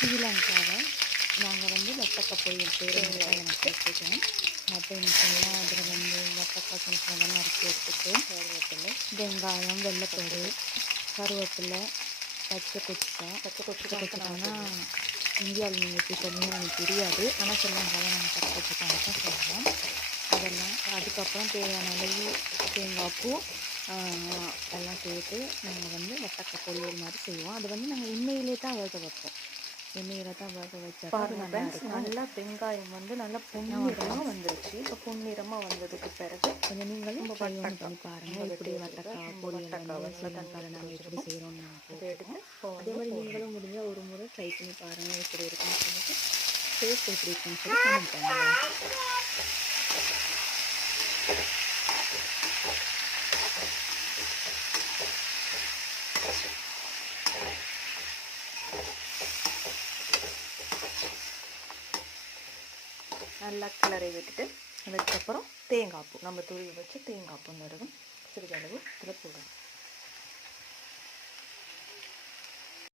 ஸ்ரீலங்காவை நாங்கள் வந்து வட்டக்காய் பொரியல் செய்கிறதுக்காக எனக்கு வச்சுருக்கேன். மற்ற இன்ஸ்டெல்லாம் அதில் வந்து வட்டக்காய் சின்ன நறுக்கி எடுத்துட்டு கருவேப்பிலை, வெங்காயம், வெள்ளைப்பூடு, கருவேப்பிலை, பச்சை கொச்சிக்காய்னா இந்தியாவில் நீங்கள் எப்படி சொல்லணும்னு எனக்கு தெரியாது. ஆனால் ஸ்ரீலங்காவில் நாங்கள் பச்சை கொச்சிக்காய் தான் சொல்லுவோம். அதெல்லாம் அதுக்கப்புறம் தேவையான அளவு தேங்காய் பூ எல்லாம் சேர்த்து நாங்கள் வந்து வட்டக்காய் பொரியல் மாதிரி செய்வோம். அது வந்து நாங்கள் எண்ணெயிலே தான் வேக வைப்போம். எண்ணெயில் தான் வேக வச்சா நல்லா வெங்காயம் வந்து நல்லா பொன்னிறமாக வந்துருச்சு. இப்போ பொன்னிறமாக வந்ததுக்கு பிறகு கொஞ்சம் நீங்களும் ட்ரை பண்ணி பாருங்கள். இப்படி வட்டக்காய் பொரியல் வந்து ஸ்ரீலங்காவில் நாங்கள் எப்படி செய்கிறோம்னு நான் எடுத்து அதே மாதிரி நீங்களும் முடிஞ்சால் ஒரு முறை ட்ரை பண்ணி பாருங்கள் எப்படி இருக்குன்னு சொல்லிட்டு டேஸ்ட் எப்படி இருக்குன்னு சொல்லி கமெண்ட் பண்ணுங்கள். நல்லா கிளறி விட்டுட்டு அதுக்கப்புறம் தேங்காய் பூ நம்ம துருவி வச்சு தேங்காய் பூ நடுவும் சிறிதளவு இதில் போடணும்.